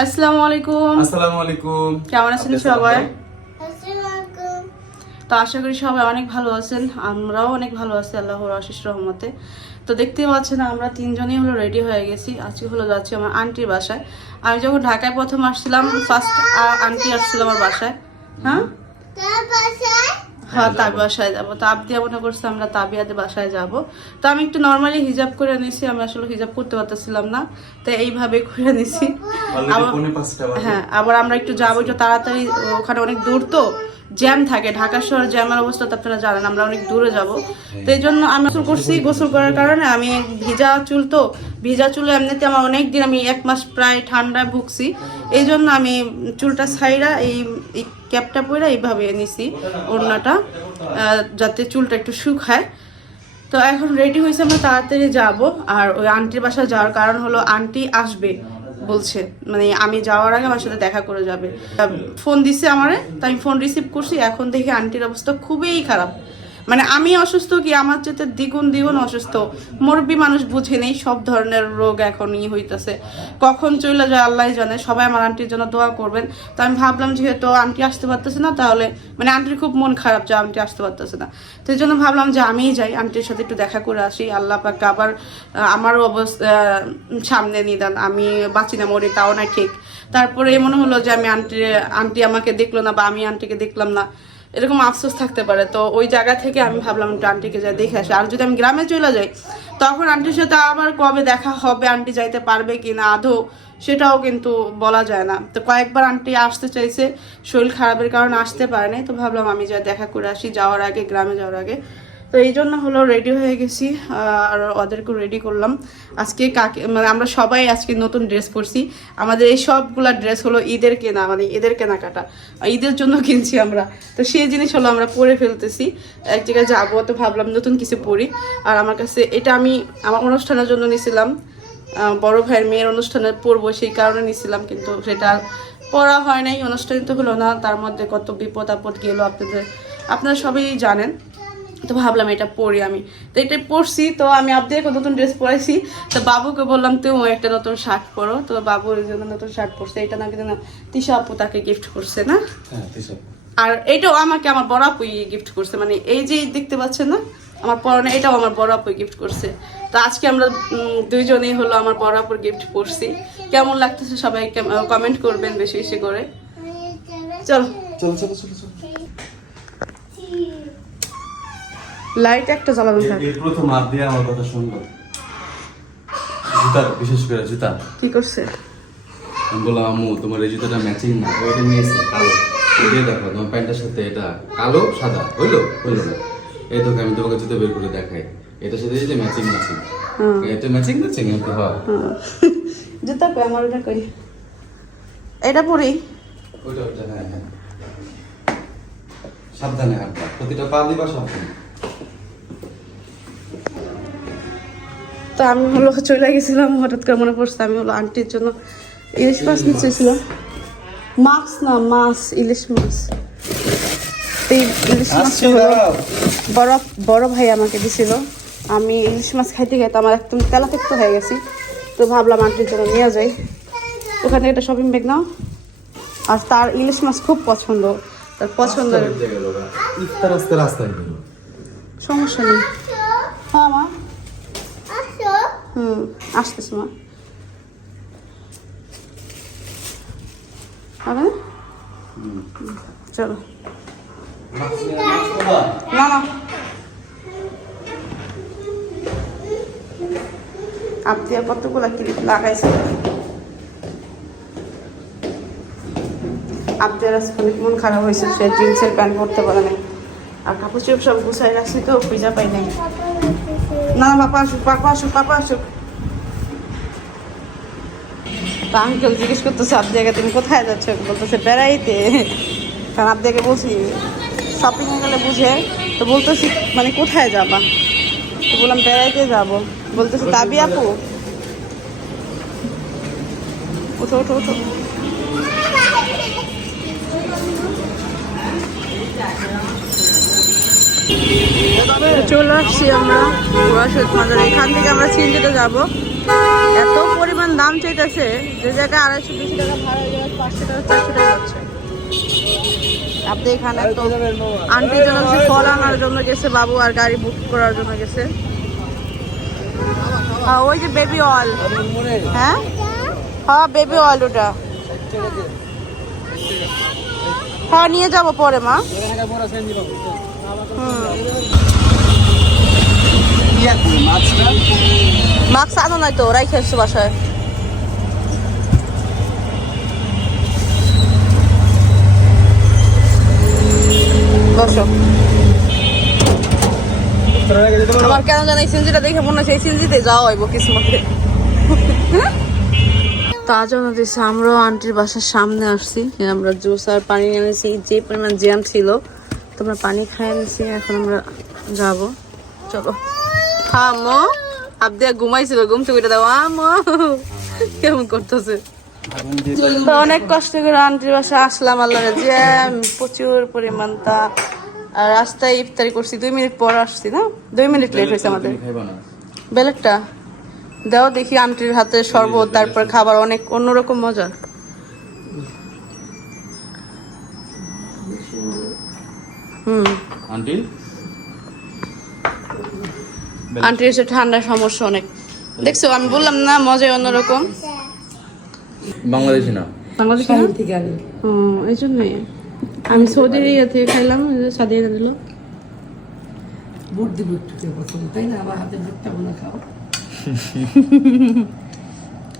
আসসালামু আলাইকুম। আসসালামু আলাইকুম। কেমন আছেন সবাই? তো আশা করি সবাই অনেক ভালো আছেন আমরাও অনেক ভালো আছি আল্লাহর আশিস রহমতে। তো দেখতেই পাচ্ছেন আমরা তিনজনই হলো রেডি হয়ে গেছি আজকে হলো যাচ্ছি আমার আন্টির বাসায়। আমি যখন ঢাকায় প্রথম আসছিলাম ফার্স্ট আন্টি আসছিল আমার বাসায়। হ্যাঁ? হ্যাঁ তার বাসায় যাব। তো আবদিয়া মনে করছে আমরা তাবিয়াদের বাসায় যাব। তো আমি একটু নর্মালি হিজাব করে নিছি আমি আসলে হিজাব করতে পারতেছিলাম না তো এইভাবে করে নিছি। হ্যাঁ আবার আমরা একটু যাব একটু তাড়াতাড়ি ওখানে অনেক দূর তো জ্যাম থাকে, ঢাকা শহরে জ্যামের অবস্থা তো আপনারা জানেন, আমরা অনেক দূরে যাব। তো এই জন্য আমি গোসল করছি, গোসল করার কারণে আমি ভিজা চুল তো, ভিজা চুলে এমনিতে আমার অনেক দিন আমি এক মাস প্রায় ঠান্ডায় ভুগছি। এই জন্য আমি চুলটা ছাইরা এই ক্যাপটা পরে এইভাবে নিছি, ওড়নাটা যাতে চুলটা একটু শুকায়। তো এখন রেডি হয়েছে, আমরা তাড়াতাড়ি যাব। আর ওই আন্টির বাসায় যাওয়ার কারণ হলো, আন্টি আসবে। বলছে মানে আমি যাওয়ার আগে আমার সাথে দেখা করে যাবে। ফোন দিছে আমারে তাই আমি ফোন রিসিভ করছি, এখন দেখি আন্টির অবস্থা খুবই খারাপ। মানে আমি অসুস্থ কি আমার চেয়ে দ্বিগুণ দ্বিগুণ অসুস্থ? মুরব্বী মানুষ বুঝে নেই, সব ধরনের রোগ এখন ই হইতেছে। কখন চলে যায়, আল্লাহ জানে। সবাই আমার আন্টির জন্য দোয়া করবেন। তো আমি ভাবলাম যেহেতু আন্টি আসতে পারতেছে না, তাহলে মানে আন্টির খুব মন খারাপ যে আন্টি আসতে পারতেছে না। তো এই জন্য ভাবলাম যে আমিই যাই, আন্টির সাথে একটু দেখা করে আসি। আল্লাহ পাক আবার আমারও অবস্থা সামনে নিদান। আমি বাঁচি না, মরি তাও না ঠিক। তারপরে মনে হলো যে আমি আন্টি আন্টি আমাকে দেখল না বা আমি আন্টিকে দেখলাম না। এরকম আফসোস থাকতে পারে। তো ওই জায়গা থেকে আমি ভাবলাম একটু আন্টিকে যাই, দেখে আসি। আর যদি আমি গ্রামে চলে যাই, তখন আন্টির সাথে আবার কবে দেখা হবে? আন্টি যাইতে পারবে কি না আধো সেটাও কিন্তু বলা যায় না। তো কয়েকবার আন্টি আসতে চাইছে। শরীর খারাপের কারণে আসতে পারে নাই তো ভাবলাম আমি যা দেখা করে আসি, যাওয়ার আগে, গ্রামে যাওয়ার আগে। তো এই জন্য হলো রেডি হয়ে গেছি আর ওদেরকেও রেডি করলাম। আজকে কাকে মানে আমরা সবাই আজকে নতুন ড্রেস পরছি। আমাদের এই সবগুলা ড্রেস হলো ঈদের কেনা মানে ঈদের কেনাকাটা। ঈদের জন্য কিনছি আমরা। তো সেই জিনিস হলো আমরা পরে ফেলতেছি। এক জায়গায় যাব তো ভাবলাম নতুন কিছু পরি। আর আমার কাছে এটা আমি আমার অনুষ্ঠানের জন্য নিয়েছিলাম বড় ভাইয়ের মেয়ের অনুষ্ঠানে পরবো সেই কারণে নিয়েছিলাম কিন্তু সেটা পড়া হয় নাই। অনুষ্ঠান তো হলো না। তার মধ্যে কত বিপদ আপদ গেল আপনাদের। আপনারা সবাই জানেন। তো ভাবলাম এটা পরি আমি। তো এটা পরছি তো আমি আপনাকে নতুন ড্রেস পরেছি তো বাবুকে বললাম তুমি একটা নতুন শার্ট পরো। তো বাবুর জন্য নতুন শার্ট পরছে। এটা নাকি যেন তিশা আপু তাকে গিফট করছে না? হ্যাঁ, আর এটাও আমাকে আমার বড় আপুই গিফট করছে। মানে এই যে দেখতে পাচ্ছেন না আমার পরনে এটাও আমার বড় আপুই গিফট করছে। তো আজকে আমরা দুইজনেই হলো আমার বড় আপুর গিফট করছি কেমন লাগতেছে সবাই কমেন্ট করবেন বেশি বেশি করে। চলো চলো চলো চলো চলো লাইট একটা জ্বালানো থাক এই প্রথম হাত দিয়ে আমার কথা শুনলো জুতার বিশেষ করে জুতা। কি করছে? আমি বললাম আম্মু তোমার এই জুতাটা ম্যাচিং না। ওইটা নিয়েছে কালো। ওইটাই দেখো তোমার প্যান্টের সাথে এটা কালো সাদা। হইল? হইল না। এই তোকে আমি তোমাকে জুতো বের করে দেখাই। এটার সাথে এই যে ম্যাচিং ম্যাচিং। এটা ম্যাচিং ম্যাচিং এমনি হয়। হুম। জুতা কই? আমার ওটা কই? এটা পরি। ওইটা ওইটা হ্যাঁ হ্যাঁ। সাবধানে হাঁটবা। প্রতিটা পা দিবা সাবধানে। তো আমি হলো চলে গেছিলাম হঠাৎ করে মনে পড়ছে আমি হলো আন্টির জন্য ইলিশ মাছ নিতে চেয়েছিলাম মাছ না মাছ ইলিশ মাছ। এই ইলিশ মাছ বড় বড় ভাই আমাকে দিছিল। আমি ইলিশ মাছ খাইতে খাইতে আমার একদম তেলাতেক্ত হয়ে গেছি। তো ভাবলাম আন্টির জন্য নিয়ে যাই। ওখানে একটা শপিং ব্যাগ নাও। আর তার ইলিশ মাছ খুব পছন্দ। তার পছন্দের সমস্যা নেই। হ্যাঁ মা। হুম, আসতেছি মা। হবে চলো। না না। আপনি কতগুলো ক্লিপ লাগাইছে? আপনার আজকে মন খারাপ হয়েছে, সে জিন্সের প্যান্ট পরতে পারে নাই। আর কাপড় চোপ সব গুছাই রাখছি তো, খুঁজা পাই নাই। না না আসুক পাপা আসুক তা আঙ্কেল জিজ্ঞেস করতেছে আবদিয়াকে তুমি কোথায় যাচ্ছ? বলতেছে বেড়াইতে। কারণ আবদিয়াকে বলছি শপিং এ গেলে বুঝে। তো বলতেছি মানে কোথায় যাবা? তো বললাম, বেড়াইতে যাব। বলতেছে তাবি আপু? ওঠো ওঠো ওঠো চলে আসছি আমরা এখান থেকে আমরা সিনজিতে যাব। এত পরিমাণ দাম চাইতেছে, যে জায়গায় আড়াইশো দুশো টাকা ভাড়া ওই জায়গায় পাঁচশো টাকা, চারশো টাকা জন্য গেছে, বাবু আর গাড়ি বুক করার জন্য গেছে। ওই যে বেবি অয়েল হ্যাঁ? হ্যাঁ বেবি অয়েল ওটা। হ্যাঁ নিয়ে যাব পরে, মা। মাস্ক আনো নাই তো, রাইখে এসছো বাসায়। বসো আমার কেন জানি সিনজিটা দেখে মনে হচ্ছে এই সিনজিতে যাওয়া হইব কিসমতে। তা দিচ্ছে আমরাও আন্টির বাসার সামনে আসছি। আমরা জুস আর পানি এনেছি, যে পরিমাণ জ্যাম ছিল। তোমরা পানি খাই নিছি এখন আমরা যাব। চলো। হ্যাঁ মো আবদিয়া ঘুমাইছিল ঘুম থেকে দাও। আমো কেমন করতেছে? তো অনেক কষ্ট করে আন্টির বাসা আসলাম আল্লাহ জ্যাম প্রচুর পরিমাণ তা। আর রাস্তায় ইফতারি করছি দুই মিনিট পর আসছি না? দুই মিনিট লেট হয়েছে আমাদের। বেলেটটা দাও দেখি আন্টির হাতে শরবত তারপর খাবার অনেক অন্যরকম মজা। আন্টি আন্টির হচ্ছে ঠান্ডার সমস্যা অনেক। দেখছ আমি বললাম না মজাই অন্যরকম। বাংলাদেশি না? বাংলাদেশ হুম এই জন্যই। আমি সৌদি থেকে খাইলাম সাদিয়া দিল। বুট দিব একটু কে তাই না? আমার হাতে বুটটা মনে খাও।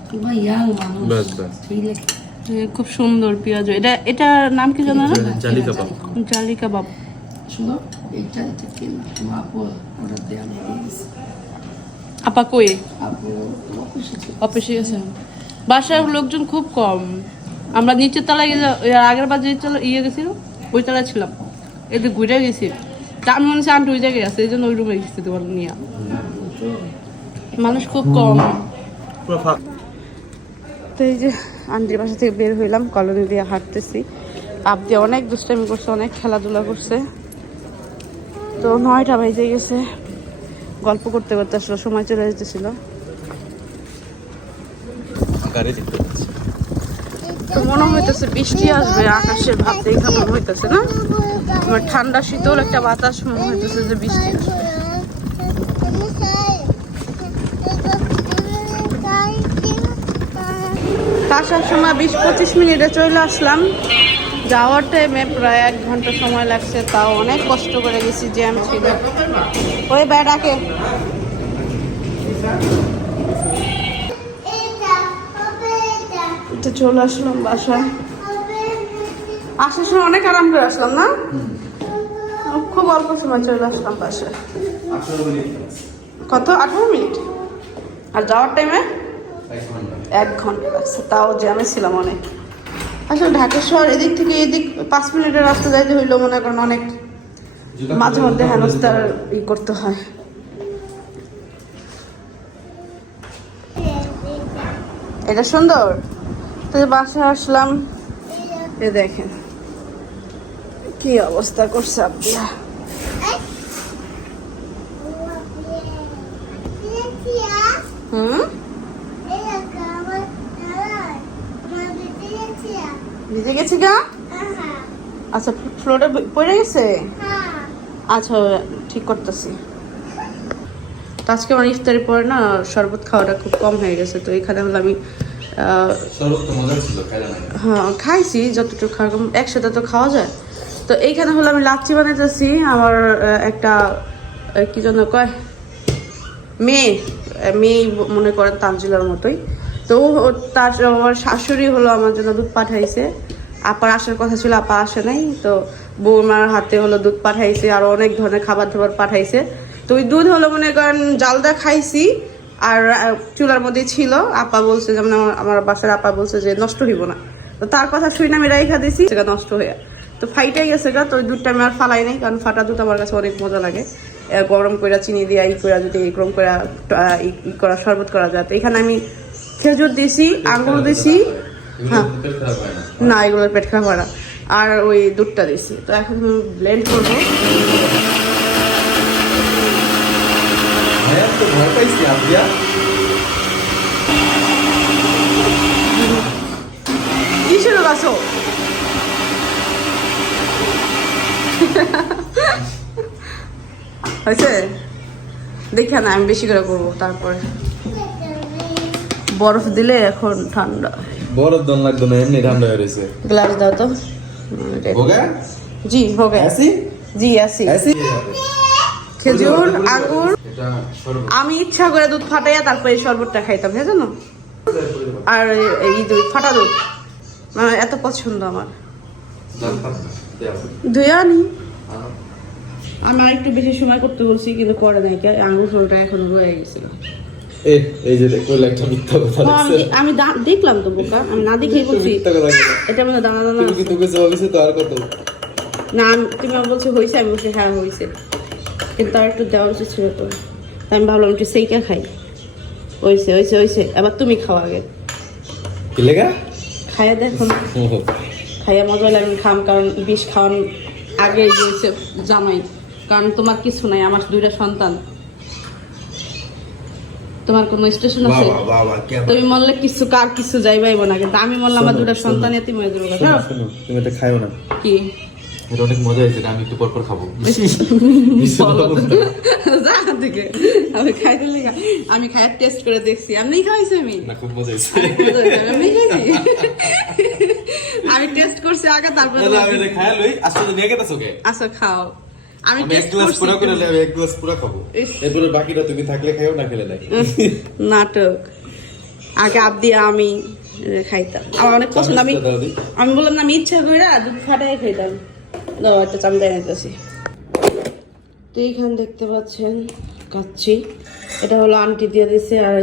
তোমার মানুষ। বাস বাস সেই লেগে খুব সুন্দর পেঁয়াজ। এটা এটার নাম কি জানো না জালি কাবাব। জালি কাবাব। শুনো এইটা এটা কিন তোমার আপু অর্ডার দিয়ে নিয়ে গেছি। আপা কই? আপু অফিসে গেছে। বাসায় লোকজন খুব কম। আমরা নিচের তলায় গেলে আগের বার যে তলা ইয়ে গেছিল ওই তলায় ছিলাম। এতে ঘুরে গেছি। তা আমি মনে হচ্ছে আন্টি ওই জায়গায় আছে এই জন্য ওই রুমে গেছি তোমার নিয়ে। মানুষ খুব কম। তো এই যে আন্টির বাসা থেকে বের হইলাম কলোনি দিয়ে হাঁটতেছি। আপ দিয়ে অনেক দুষ্টামি করছে অনেক খেলাধুলা করছে। তো নয়টা বাজে গেছে। গল্প করতে করতে আসলে সময় চলে যেতেছিল তো মনে হইতেছে বৃষ্টি আসবে আকাশের ভাব দেখে মনে হইতেছে না? আমার ঠান্ডা শীতল একটা বাতাস মনে হইতেছে যে বৃষ্টি আসবে। আসার সময় বিশ পঁচিশ মিনিটে চলে আসলাম। যাওয়ার টাইমে প্রায় এক ঘণ্টা সময় লাগছে, তাও অনেক কষ্ট করে গেছি, জ্যাম ছিল। ওই ব্যাডাকে তো চলে আসলাম বাসায়। আসার সময় অনেক আরাম করে আসলাম, না? খুব অল্প সময় চলে আসলাম বাসায়। কত? আঠারো মিনিট। আর যাওয়ার টাইমে এক ঘণ্টা লাগছে, তাও জ্যামে ছিলাম অনেক। আসলে ঢাকা শহর এদিক থেকে এদিক পাঁচ মিনিটের রাস্তা যাইতে হইলেও মনে করেন অনেক মাঝে মধ্যে হেনস্তার ই করতে হয়। এটা সুন্দর। তো বাসায় আসলাম এ দেখেন। কি অবস্থা করছে আপনি হুম? ভিজে গেছে গা? আচ্ছা ফ্লোরে পড়ে গেছে? আচ্ছা ঠিক করতেছি। তো আজকে আমার ইফতারের পরে না শরবত খাওয়াটা খুব কম হয়ে গেছে তো এখানে হলো আমি হ্যাঁ খাইছি যতটুকু খাওয়া একসাথে তো খাওয়া যায়। তো এইখানে হলো আমি লাচ্ছি বানাইতেছি আমার একটা কি জন্য কয় মেয়ে মেয়ে মনে করেন তানজিলার মতোই। তো তার আমার শাশুড়ি হলো আমার জন্য দুধ পাঠাইছে। আপার আসার কথা ছিল, আপা আসে নাই, তো বৌমার হাতে হলো দুধ পাঠাইছে আর অনেক ধরনের খাবার দাবার পাঠাইছে। তো ওই দুধ হলো মনে করেন জালদা খাইছি, আর চুলার মধ্যে ছিল। আপা বলছে, যেমন আমার- বাসার আপা বলছে যে নষ্ট হইব না। তো তার কথা শুই না আমি রাইখা দিছি, সেটা নষ্ট হয়ে তো ফাইটাই গেছে গা, তো ওই দুধটা আমি আর ফালাই নাই, কারণ ফাটা দুধ আমার কাছে অনেক মজা লাগে। গরম করে চিনি দিয়া, ই করে যদি গরম করে ই করা, শরবত করা যায়। তো এখানে আমি খেজুর দিছি আঙুর দিছি। হ্যাঁ। না। এগুলোর পেট খারাপ হয় না। আর ওই দুধটা দিছি। তো এখন ব্লেন্ড করব। কিসের দেখা না আমি বেশি করে করব তারপরে। বরফ দিলে এখন ঠান্ডা। বরফ দন লাগবে না এমনি ঠান্ডা হয়ে গেছে গ্লাস দাও তো। জি হো গয়া জি আসি খেজুর আঙ্গুর। আমি ইচ্ছা করে দুধ ফাটাইয়া তারপরে শরবতটা খাইতাম হ্যাঁ জানো আচ্ছা, আর এই দুধ ফাটা দুধ। মানে এত পছন্দ আমার। ধুয়ে নি আমার একটু বেশি সময় করতে বলছি কিন্তু করে নাই আঙুর ফলটা এখন রয়ে গেছিল এই যে দেখো একটা মিথ্যা কথা আমি আমি দেখলাম তো বোকা আমি না দেখেই বলছি। মিথ্যা কথা বলে। এটা মানে দানা দানা তুমি কি তোকে জবাব দিছে তো আর কত? না তুমি আমার বলছো হয়েছে আমি বলছি হ্যাঁ হয়েছে কিন্তু আর একটু দেওয়ার উচিত ছিল তো। আমি ভাবলাম একটু সেইটা খাই। হয়েছে হয়েছে হয়েছে এবার তুমি খাও আগে। কি লেগা? খাইয়া দেখো খাইয়া মজা লাগে আমি খাম কারণ বিষ খাওয়ান আগে হয়েছে জামাই। কারণ তোমার কিছু নাই আমার দুইটা সন্তান। তোমার কোনো স্টেশন আছে? তুমি মরলে কিছু কার কিছু যাইবাইব না কিন্তু আমি মরলে আমার দুটা সন্তান এতে মরে দেবো কথা তুমি এটা খাইও না। কি? এটা অনেক মজা হয়েছে আমি একটু পর পর খাব যা থেকে আমি খাইতে লেগা আমি খাই টেস্ট করে দেখছি আমি খাইছি আমি? না খুব মজা হয়েছে। আমি খাইছি আমি টেস্ট করছি আগে তারপরে আমি এটা খাই লই কে? আচ্ছা খাও। আমি আমি এক গ্লাস পুরো করে লই, এক গ্লাস পুরো খাব। এরপরে বাকিটা তুমি থাকলে খাইও না খেলে নাই। নাটক। আগে আপ দিয়ে আমি খাইতাম। আমার অনেক পছন্দ আমি। আমি বললাম না আমি ইচ্ছা করে দুধ ফাটাই খাইতাম। দাও একটা চামচা নিতেছি তো এইখানে দেখতে পাচ্ছেন কাচ্ছি এটা হলো আন্টি দিয়ে দিছে আর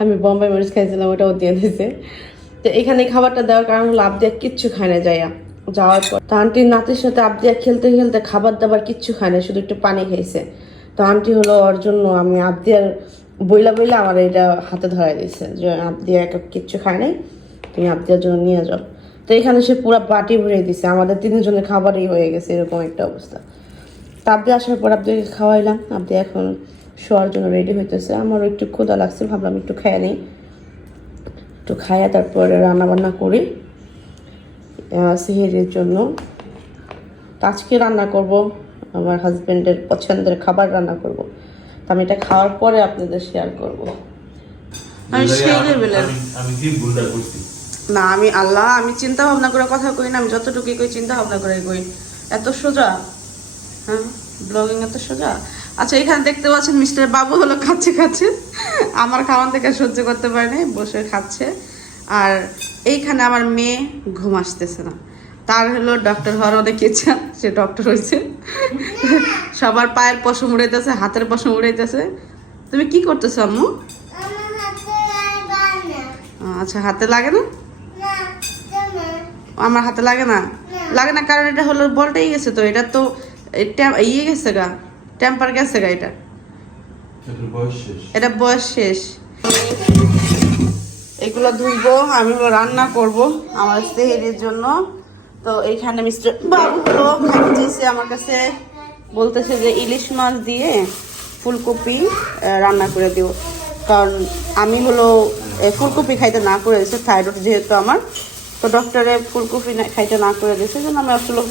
আমি বোম্বাই মরিচ খাইছিলাম ওটাও দিয়ে দিছে। তো এখানে খাবারটা দেওয়ার কারণ হলো আবদিয়া কিচ্ছু খায় না যাইয়া। যাওয়ার পর তো আন্টির নাতির সাথে আবদিয়া খেলতে খেলতে খাবার দাবার কিচ্ছু খায় না শুধু একটু পানি খাইছে। তো আন্টি হলো ওর জন্য আমি আবদিয়ার বইলা বইলা আমার এটা হাতে ধরাই দিয়েছে যে, আবদিয়া এক কিচ্ছু খায় নাই, তুমি আবদিয়ার জন্য নিয়ে যাও। তো এখানে সে পুরো বাটি ভরে দিছে, আমাদের তিনজনের খাবারই হয়ে গেছে, এরকম একটা অবস্থা। তা আপনি আসার পর আপনাকে খাওয়াইলাম আপনি এখন শোয়ার জন্য রেডি হইতেছে। আমারও একটু ক্ষুধা লাগছে, ভাবলাম একটু খেয়ে নিই। একটু খাইয়া তারপরে রান্না বান্না করি। সেহেরির জন্য। আজকে রান্না করব আমার হাজব্যান্ডের পছন্দের খাবার রান্না করব। তো আমি এটা খাওয়ার পরে আপনাদের শেয়ার করব। আমি সেই লেভেলের আমি কি ভুলটা করছি? না আমি আল্লাহ আমি চিন্তা ভাবনা করে কথা কই না আমি যতটুকু কই চিন্তা ভাবনা করে কই। এত সোজা? হ্যাঁ ব্লগিং এত সোজা? আচ্ছা এখানে দেখতে পাচ্ছেন মিস্টার বাবু হলো খাচ্ছে খাচ্ছে আমার খাওয়ান থেকে সহ্য করতে পারে নাই বসে খাচ্ছে। আর এইখানে আমার মেয়ে ঘুম আসতেছে না। তার হলো ডক্টর হওয়ার অনেক ইচ্ছা সে ডক্টর হয়েছে। সবার পায়ের পশম উড়াইতেছে হাতের পশম উড়াইতেছে। তুমি কি করতেছো আম্মু? আচ্ছা হাতে লাগে না? আমার হাতে লাগে না? লাগে না কারণ এটা হলো বলটাই গেছে তো এটা তো ইয়ে গেছে গা টেম্পার গেছে গা এটা। এটা বয়স শেষ। এটা বয়স শেষ। এগুলো ধুইবো, আমি রান্না করব আমার সেহেরির জন্য। তো এইখানে মিস্টার বাবু চেয়েছে আমার কাছে। বলতেছে যে ইলিশ মাছ দিয়ে ফুলকপি রান্না করে দিও। কারণ আমি হলো ফুলকপি খাইতে না করে দিয়েছে থাইরয়েড যেহেতু আমার, তো ডক্টরে ফুলকপি খাইতে না করে দিয়েছে। জন্য আমি আসলে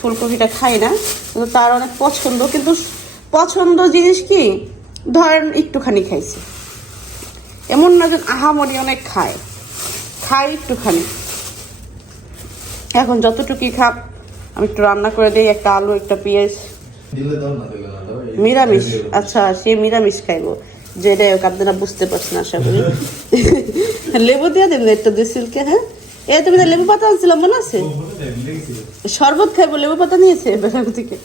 ফুলকপিটা খাই না। কিন্তু তার অনেক পছন্দ, কিন্তু পছন্দ জিনিস কি? ধরেন একটুখানি খাইছে। এমন না যে আহামরি অনেক খায়। খায় একটুখানি। এখন যতটুকুই খাপ আমি একটু রান্না করে দিই একটা আলু একটা পেঁয়াজ। না না নিরামিষ। আচ্ছা সে নিরামিষ খাইবো। যেটা আপনারা বুঝতে পারছেন আশা করি। লেবু দিয়ে দেবেন একটা দুই সিল্কে হ্যাঁ? এ তুমি তো লেবু পাতা আনছিলাম মনে আছে? শরবত খাইবো লেবু পাতা নিয়েছে বেলার থেকে।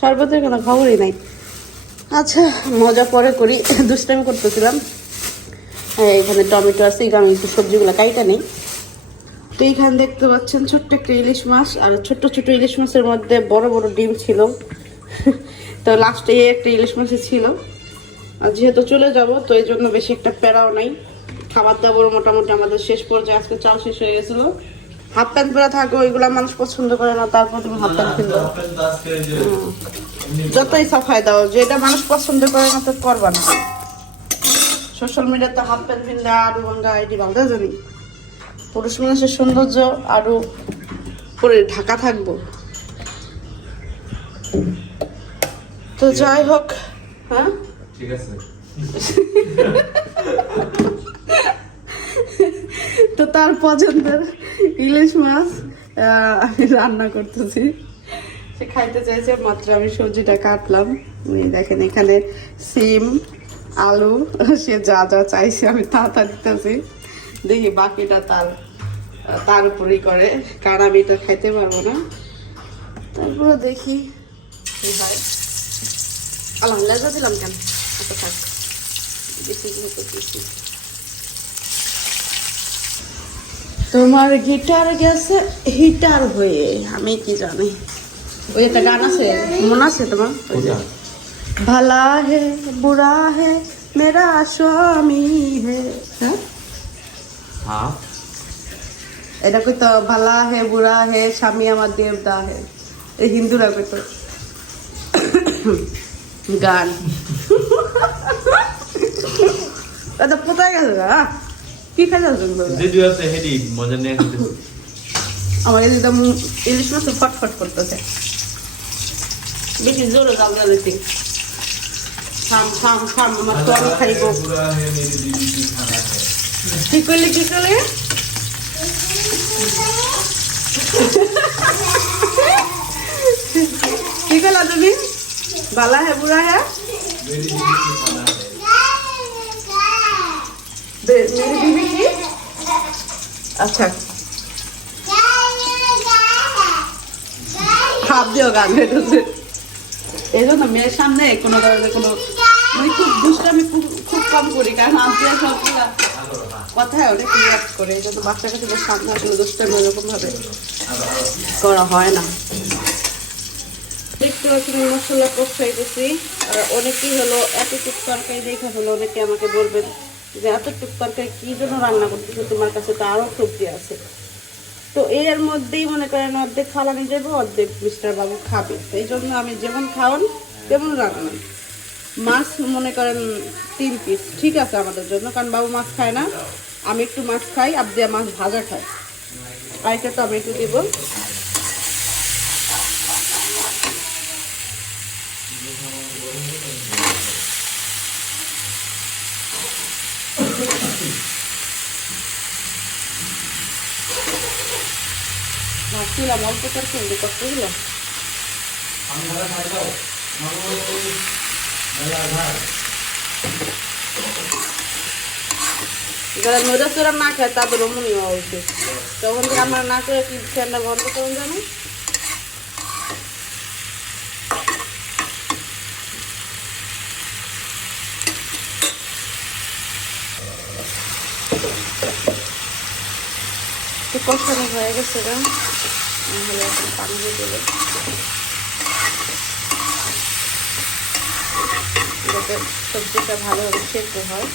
শরবতের কোনো খবরই নাই। আচ্ছা মজা পরে করি। দুষ্টামি করতেছিলাম। এখানে টমেটো আছে আমি একটু সবজিগুলো কাইটা নেই। তো এইখানে দেখতে পাচ্ছেন ছোট্ট একটা ইলিশ মাছ আর ছোট্ট ছোট ইলিশ মাছের মধ্যে বড় বড় ডিম ছিল। তো লাস্টে একটা ইলিশ মাছই ছিল। আর যেহেতু চলে যাব তো এই জন্য বেশি একটা প্যারাও নাই। খাবার দাবার মোটামুটি আমাদের শেষ পর্যায়ে আজকে চাল শেষ হয়ে গেছিল। হাফ প্যান্ট পরে থাকো ওইগুলা মানুষ পছন্দ করে না তারপর তুমি হাফ প্যান্ট কিনবো। যতই সাফাই দাও যেটা মানুষ পছন্দ করে না তো করবা না। সোশ্যাল মিডিয়াতে হাফ প্যান্ট কিনলে আলু ভাঙ্গা এটি ভালো জানি। পুরুষ মানুষের সৌন্দর্য আরও পরে ঢাকা থাকব। তো যাই হোক হ্যাঁ? ঠিক আছে। তো তার পছন্দের ইলিশ মাছ আমি রান্না করতেছি। সে খাইতে চাইছে মাত্র আমি সবজিটা কাটলাম। এই দেখেন এখানে সিম আলু, সে যা যা চাইছে আমি তা তা দিতেছি। দেখি বাকিটা তার তার উপরেই করে কারণ আমি এটা খাইতে পারব না। তারপরে দেখি, কি আলহামদুলিল্লাহ দিলাম কেন? দিচ্ছি তোমার গিটার গেছে হিটার হয়ে, আমি কি জানি। ওই একটা গান আছে, মনে আছে তোমার? ভালা হে बुरा হে मेरा স্বামী হে হ্যাঁ এটা কইত ভালা হে বুড়া হে স্বামী আমার দেবদা হে এই হিন্দুরা কইত। গান। এটা পোতা গেছে কি খাই আছে হেডি মজা আমার ইলিশ মাছ ফটফট করতেছে। বেশি জোরে গাল গাল খাম খাম খাম আমার তো আমি খাইব। কি করলি, কি কলা তুমি? বালা হে, বুড়া হে? মেরি বিবি আচ্ছা। হাফ দিও গান এই জন্য মেয়ের সামনে কোনো ধরনের কোনো আমি খুব দুষ্টামি খুব খুব কম করি, কারণ আন্টি সবগুলা কথায় অনেক রিয়াক্ট করে। জন্য বাচ্চা কাছে সামনে আসলে দুষ্টামি ওরকম ভাবে করা হয় না। দেখতে পাচ্ছি আমি মশলা কষাইতেছি। আর অনেকেই হলো এতটুক তরকারি দেখে হলো অনেকে আমাকে বলবেন যে, এতটুক তরকারি কি জন্য রান্না করতেছো? তোমার কাছে তো আরও সবজি আছে। তো এর মধ্যেই মনে করেন অর্ধেক ফালানি যাব অর্ধেক মিস্টার বাবু খাবে। এই জন্য আমি যেমন খাওয়ান, তেমন রান্না। মাছ মনে করেন তিন পিস ঠিক আছে আমাদের জন্য, কারণ বাবু মাছ খায় না। আমি একটু মাছ খাই আবদিয়া মাছ ভাজা খাই আরেকটা টমেটো দেবো। ভাবছিলাম অল্প তরকারি কষ্ট হলো। যারা নজর চোরা না খায় তাদের অমনি হওয়া উচিত। তখন থেকে আমরা না করে কি ফ্যানটা বন্ধ করুন জানো একটু কষানো হয়ে গেছে পানি দিয়ে দেবো সবজিটা ভালোভাবে সেদ্ধ হয়।